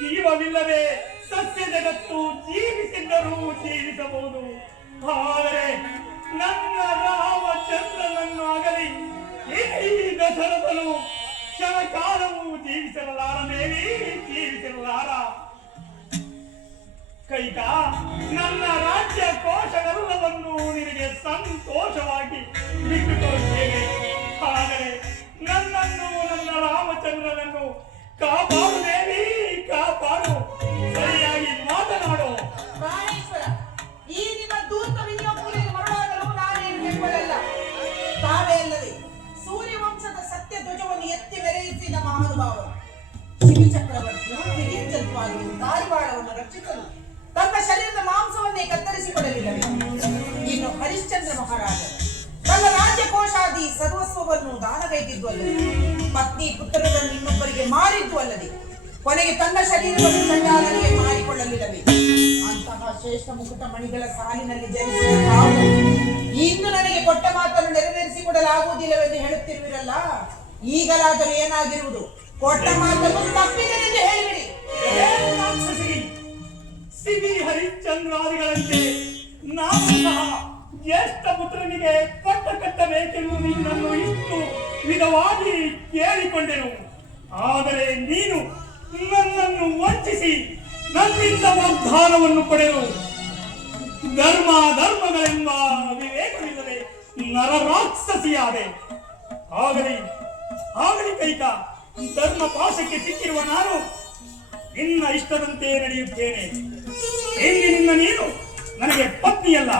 ಜೀವವಿಲ್ಲದೆ ಸಸ್ಯ ಜಗತ್ತು ಜೀವಿಸಿದ್ದರೂ ಜೀವಿಸಬಹುದು. ಆದರೆ ನನ್ನ ರಾಮಚಂದ್ರನನ್ನು ಆಗಲಿ ಈ ದಶರಥನು ಕ್ಷಣಕಾಲವೂ ಜೀವಿಸಿರಲಾರ ದೇವಿ, ಜೀವಿಸಿರಲಾರ. ಕೈಕ ನನ್ನ ರಾಜ್ಯ ಕೋಶವೆಲ್ಲವನ್ನು ನಿನಗೆ ಸಂತೋಷವಾಗಿ ಬಿಟ್ಟುಕೊಡುತ್ತೇನೆ. ಆದರೆ ನನ್ನನ್ನು, ನನ್ನ ರಾಮಚಂದ್ರನನ್ನು ಕಾಪಾಡು ದೇವಿ, ಕಾಪಾಡು. ಸರಿಯಾಗಿ ಮಾತನಾಡು. ಪ್ರಾಣೇಶ್ವರ, ಈ ನಿಮ್ಮ ದೂತ ವಿನಿಯೋಗಕ್ಕೆ ಮರಳಾಗಲು ನಾನೇನು ಹೆಮ್ಮಲ್ಲ. ತಾವೇ ಅಲ್ಲದೆ ಸೂರ್ಯವಂಶದ ಸತ್ಯ ಧ್ವಜವನ್ನು ಎತ್ತಿ ಮೆರೆಯಿಸಿದ ಮಹಾನುಭಾವರು ಶಿವ ಚಕ್ರವರ್ತಿಯು ಹಿರಿಯಂಜಲ್ವಾಗಿ ಧಾರವಾಡವನ್ನು ರಕ್ಷಿಸಲು ತನ್ನ ಶರೀರದ ಮಾಂಸವನ್ನೇ ಕತ್ತರಿಸಿಕೊಡಲಿಲ್ಲವೇ? ಇನ್ನು ಹರಿಶ್ಚಂದ್ರ ಮಹಾರಾಜ ತನ್ನ ರಾಜ್ಯಕೋಶಾದಿ ಸರ್ವಸ್ವವನ್ನು ದಾನಗೈದಿದ್ದು ಅಲ್ಲದೆ ಪತ್ನಿ ಪುತ್ರರನ್ನು ಇನ್ನೊಬ್ಬರಿಗೆ ಮಾರಿದ್ದು ಅಲ್ಲದೆ ಕೊನೆಗೆ ತನ್ನ ಶರೀರವನ್ನು ಚಂಡಾಲನಿಗೆ ಮಾರಿಕೊಳ್ಳಲಿಲ್ಲವೇ? ಅಂತಹ ಶ್ರೇಷ್ಠ ಮುಕುಟ ಮಣಿಗಳ ಸಾಲಿನಲ್ಲಿ ಜನಿಸಿದ ತಾವು ಇಂದು ನನಗೆ ಕೊಟ್ಟ ಮಾತನ್ನು ನೆರವೇರಿಸಿಕೊಡಲಾಗುವುದಿಲ್ಲವೆಂದು ಹೇಳುತ್ತಿರುವಿರಲ್ಲ. ಈಗಲಾದರೂ ಏನಾಗಿರುವುದು? ಕೊಟ್ಟ ಮಾತನ್ನು ತಪ್ಪಿದೆಂದು ಹೇಳಿಬಿಡಿ. ಸಿವಿ ಹರಿಶ್ಚಂದ್ರಾದಿಗಳಂತೆ ನಾವು ಸಹ ಜ್ಯೇಷ್ಠ ಪುತ್ರನಿಗೆ ಪಟ್ಟ ಕಟ್ಟಬೇಕೆಂದು ನಿನ್ನನ್ನು ಇಷ್ಟು ವಿಧವಾಗಿ ಕೇಳಿಕೊಂಡೆನು. ಆದರೆ ನೀನು ನನ್ನನ್ನು ವಂಚಿಸಿ ನನ್ನಿಂದ ವಾಗ್ದಾನವನ್ನು ಪಡೆದು ಧರ್ಮಗಳೆಂಬ ವಿವೇಕವಿಲ್ಲದೆ ನರರಾಕ್ಷಸಿಯಾದೆ. ಆಗಲಿ ಕೈಕ, ಧರ್ಮ ಪಾಶಕ್ಕೆ ಸಿಕ್ಕಿರುವ ನಾನು ನಿನ್ನ ಇಷ್ಟದಂತೆ ನಡೆಯುತ್ತೇನೆ. ಇಂದಿನಿಂದ ನೀನು ನನಗೆ ಪತ್ನಿಯಲ್ಲ,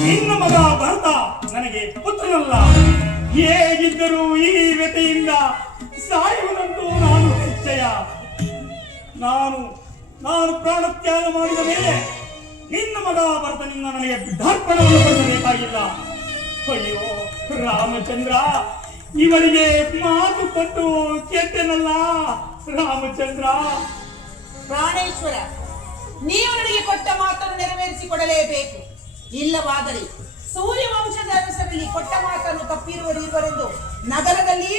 ನಿನ್ನ ಮಗ ಭರತ ನನಗೆ ಪುತ್ರನಲ್ಲ. ಹೇಗಿದ್ದರೂ ಈ ವ್ಯತೆಯಿಂದ ಸಾಯುವುದಂತೂ ನಾನು ನಿಶ್ಚಯ. ನಾನು ಪ್ರಾಣತ್ಯಾಗ ಮಾಡಿದ ಮೇಲೆ ನಿನ್ನ ಮಗ ಭರತನಿಂದ ನನಗೆ ದರ್ಪಣವನ್ನು ಪಡೆಯಬೇಕಾಗಿಲ್ಲ. ಅಯ್ಯೋ ರಾಮಚಂದ್ರ, ಇವರಿಗೆ ಮಾತು ಕೊಟ್ಟು ಕೆಟ್ಟನಲ್ಲ ರಾಮಚಂದ್ರ. ಪ್ರಾಣೇಶ್ವರ, ನೀವು ನನಗೆ ಕೊಟ್ಟ ಮಾತನ್ನು ನೆರವೇರಿಸಿಕೊಡಲೇಬೇಕು. ಇಲ್ಲವಾದರೆ ಸೂರ್ಯವಂಶದ ಅರಸರಲ್ಲಿ ಕೊಟ್ಟ ಮಾತನ್ನು ತಪ್ಪಿರುವರೆಂದು ನಗರದಲ್ಲಿ